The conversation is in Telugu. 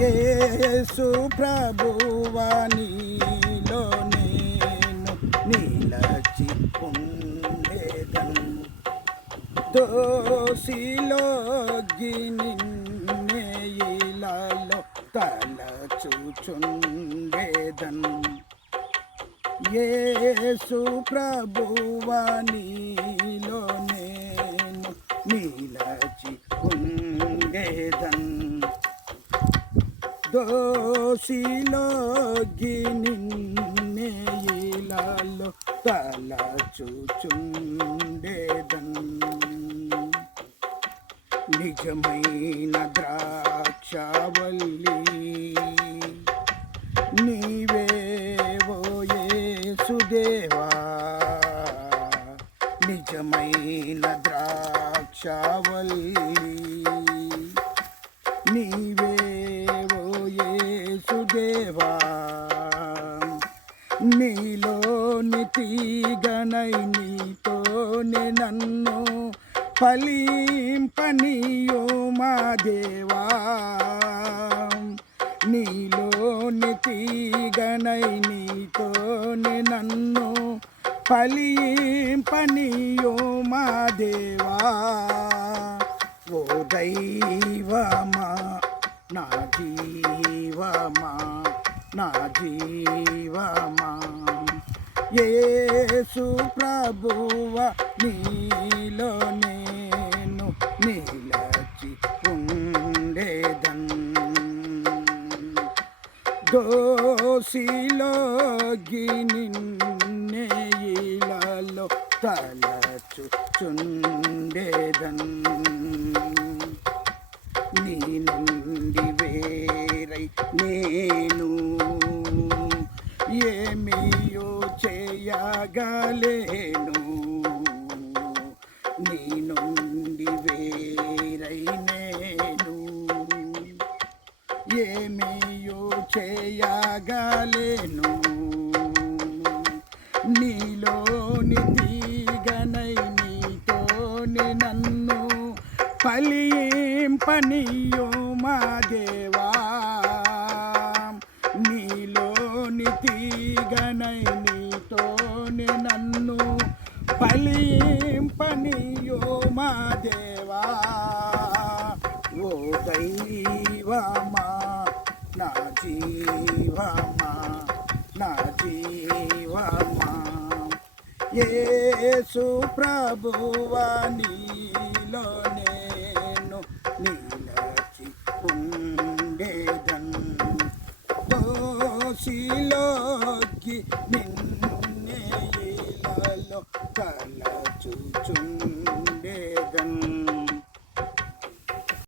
యేసు ప్రభువా నీలో నేను నిలచి ఉండేదను. దోసిలోకి నిన్నే ఇలాలో తలచుచుండేదను. యేసు ప్రభువా నీలో నేను నిలచి ఉండేదను. దోసిలోకి నిన్నే ఇలాలో తలచుచుండేదను. నిజమైన ద్రాక్షావల్లి నీవే ఓ యేసుదేవా, నిజమైన ద్రాక్షావల్లి నీవే ఓ యేసుదేవా. నీలోని తీగనై నీతోనే నన్ను ఫలింపనీయు మా దేవా. నీలోని తీగనై నీతోనే నన్ను ఫలింపనీయు మా దేవా. ఓ దైవమా నా జీవమా నా జీవమా, యేసు ప్రభువా నీలో నేను నిలచి ఉండేదను. దోసిలోకి నిన్నే ఇలాలో తలచుచుండేదను. నీ నుండి వేరై నేను ఏమియో చేయగలేను. నీ నుండి వేరై నేను ఏమియో చేయగలేను. నీలోని తీగనై నీతోనే నన్ను ఫలింపనీయు మా దేవా. నీలోని తీగనై నీతోనే నన్ను ఫలింపనీయు మా దేవా. ఓ దైవమా నా జీవమా నా జీవమా, యేసు ప్రభువా నీలో నేను నిలచి ఉండేదను. దోసిలోకి నిన్ను